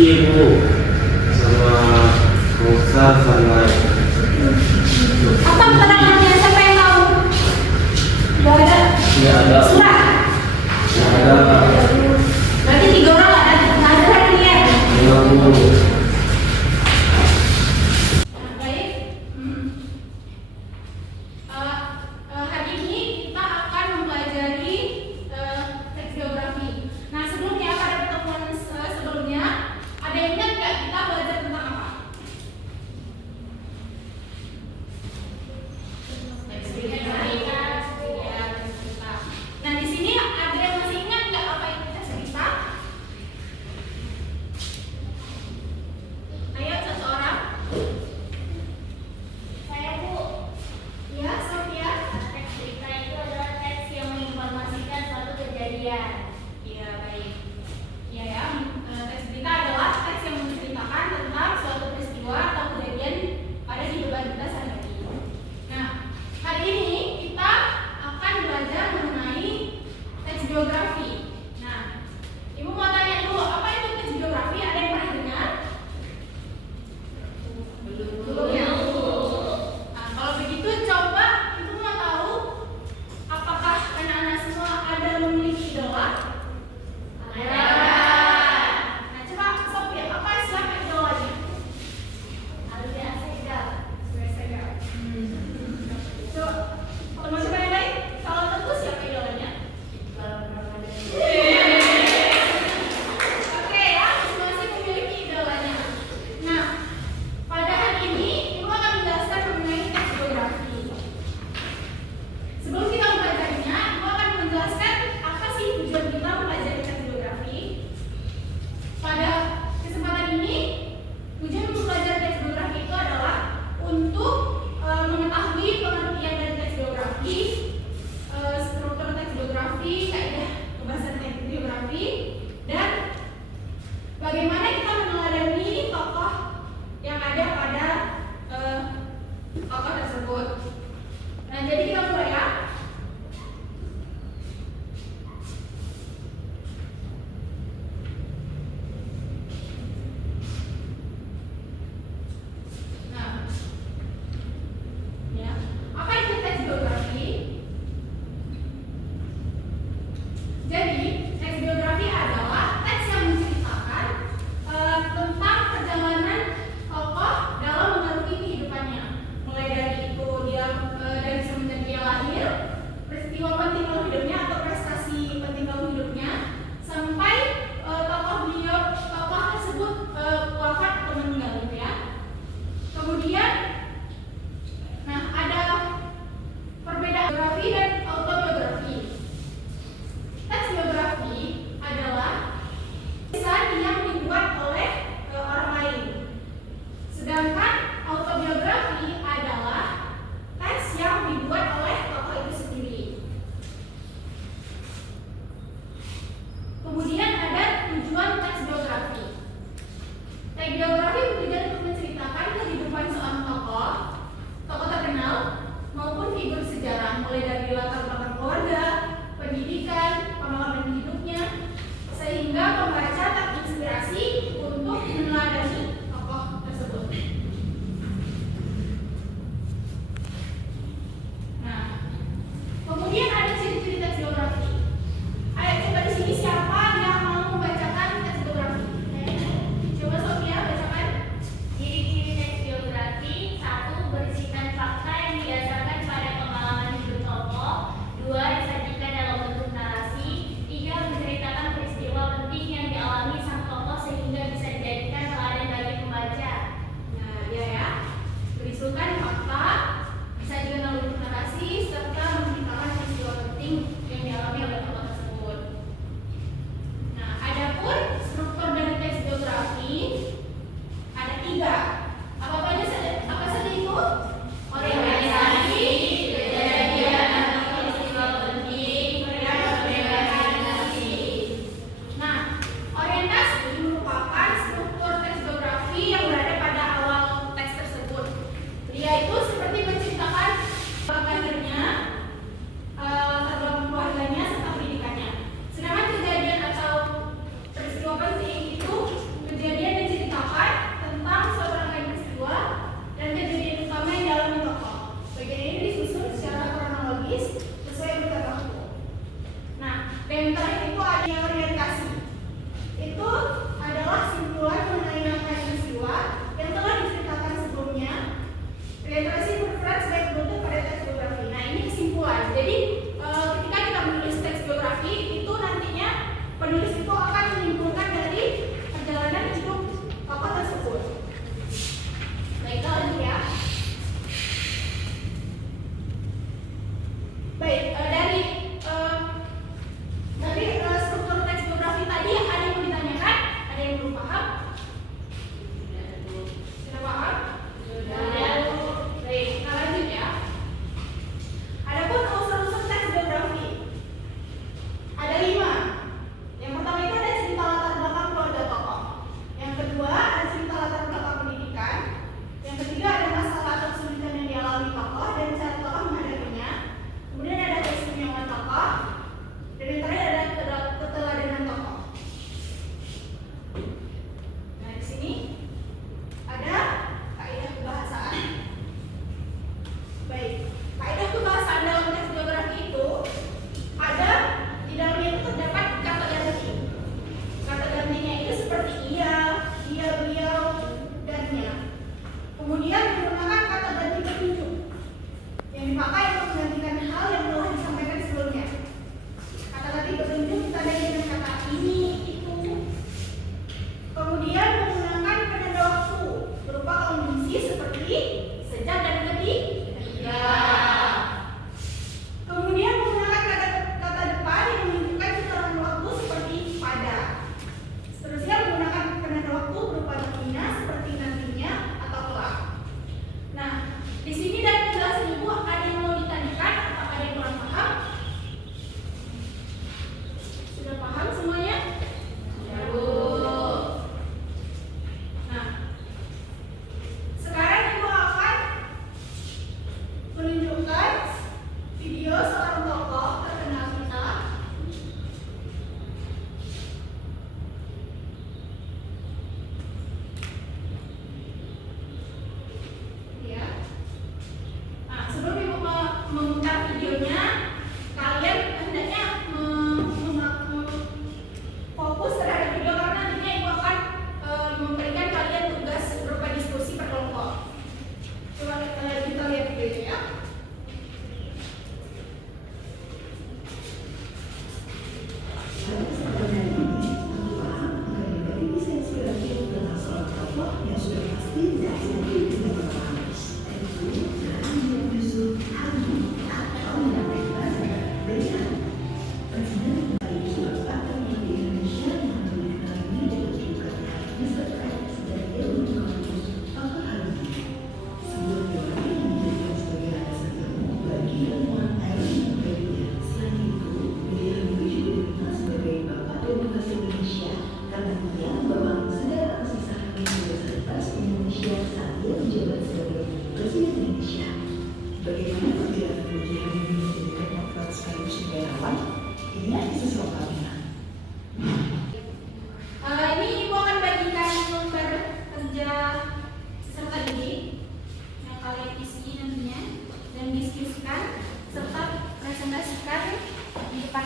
Rizky Bu sama Musa sama Apa keterangannya? Siapa yang tahu? Gak ada. nggak ada Surat. nggak ada Berarti 3 orang nggak ada lagi ya. 50. Nah, baik. Hari ini kita akan mempelajari teks geografi. Nah, sebelumnya pada pertemuan sebelumnya, ada yang ingat nggak kita belajar tentang apa? Teks geografi. Ya, teks cerita. Nah, di sini ada yang masih ingat nggak apa itu teks cerita? Ayo, satu orang. Saya Bu, Ya, Sophia. teks cerita itu adalah teks yang menginformasikan suatu kejadian. Iya, baik. Iya ya, teks cerita adalah teks yang menceritakan tentang suatu peristiwa atau kejadian pada kehidupan kita sehari-hari. Nah, hari ini kita akan belajar mengenai teks geografi. Nah, Ibu mau tanya dulu, apa itu teks geografi? Ada yang pernah dengar? Belum ya? Nah, kalau begitu coba Ibu mau tahu apakah anak-anak semua ada memiliki idola?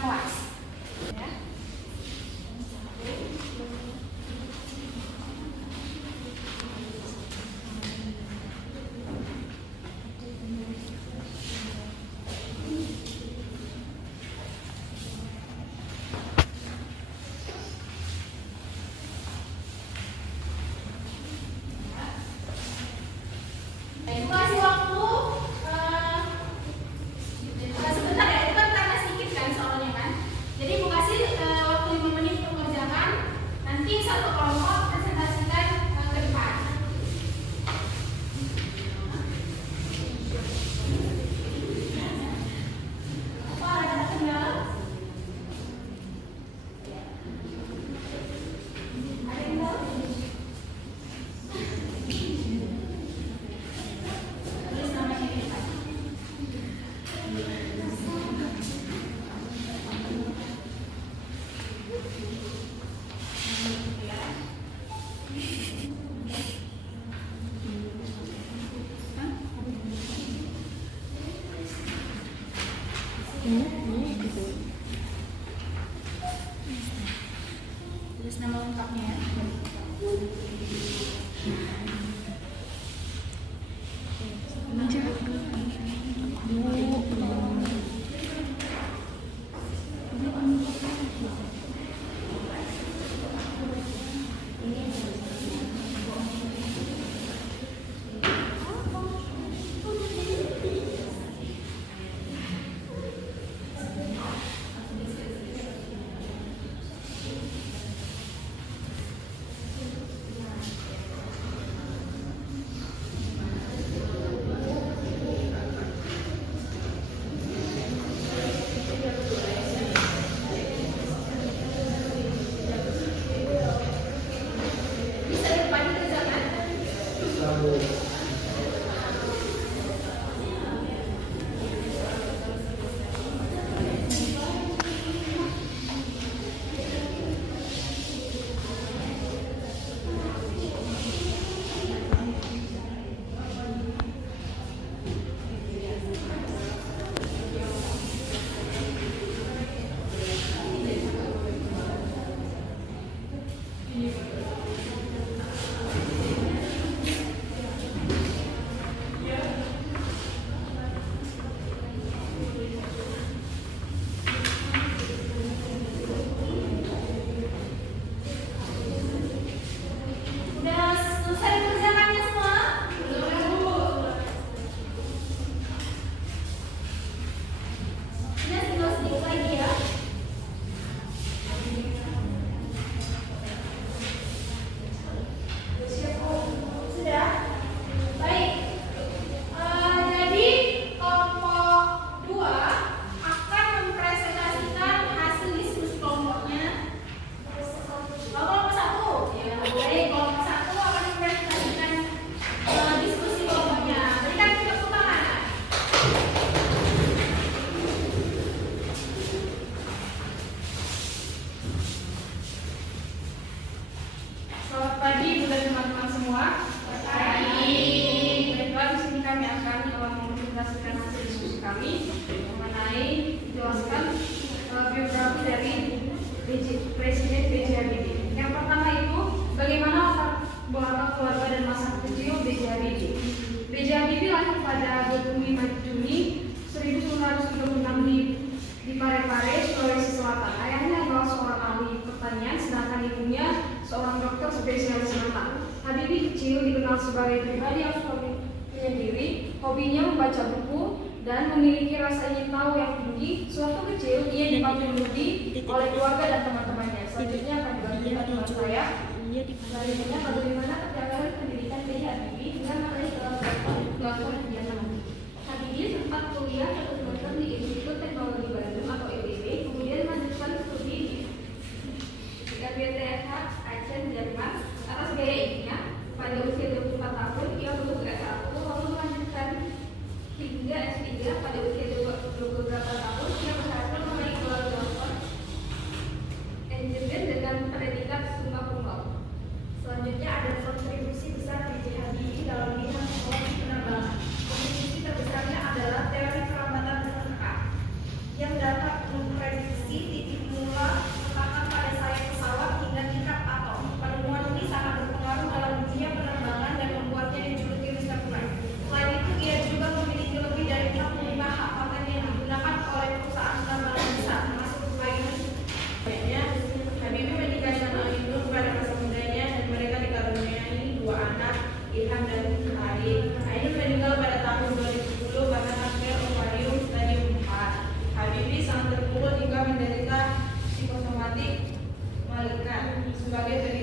kelas. Ya. Kasih waktu sebentar ya, itu kan karena sedikit kan soalnya kan. Jadi Ibu kasih waktu 5 menit untuk mengerjakan. Nanti satu kelompok presentasikan ke depan. Apa ada kendala? Ada yang tahu? Tulis namanya di depan. Tulis nama lengkapnya ya. Bisa di depan dikerjakan. Udah selesai kerjaannya semua? Ini tinggal sedikit lagi ya. Sudah? Baik. Jadi kelompok 2 akan mempresentasikan hasil diskusi kelompoknya. Kelompok 1, ya baik. Kelompok 1 akan mempresentasikan diskusi kelompoknya. Berikan tepuk tangan. Selamat pagi Ibu dan teman-teman semua. Baiklah, di sini kami akan mempresentasikan hasil diskusi kami mengenai menjelaskan biografi dari Presiden B.J. Habibie. Yang pertama itu bagaimana latar belakang keluarga dan masa kecil B.J. Habibie. B.J. Habibie lahir pada 25 Juni 1936 di Parepare, Sulawesi Selatan. Ayahnya adalah seorang ahli pertanian, sedangkan ibunya seorang dokter spesialis mata. Habibie kecil dikenal sebagai pribadi yang suka menyendiri, hobinya membaca buku, dan memiliki rasa ingin tahu yang tinggi. Suatu kecil ia dipanggil Budi oleh keluarga dan teman-temannya. Selanjutnya akan dibagikan teman saya. Selanjutnya bagaimana perjalanan pendidikan B.J. Habibie dengan meraih gelar sarjana. Habibie sempat kuliah 1 semester di Institut Teknologi Bandung atau ITB, kemudian melanjutkan studi di RWTH Aachen, Jerman. Atas gaya ibunya, pada usia 24 tahun ia lulus S1, lalu melanjutkan hingga S3. Pada usia 28 tahun ia berhasil meraih gelar doktor engineer dengan predikat summa cum laude. Selanjutnya ada kontribusi besar B.J. Habibie dalam bidang teknologi penerbangan. Kontribusi terbesarnya adalah teori keselamatan penerbangan yang dapat sebagai cerita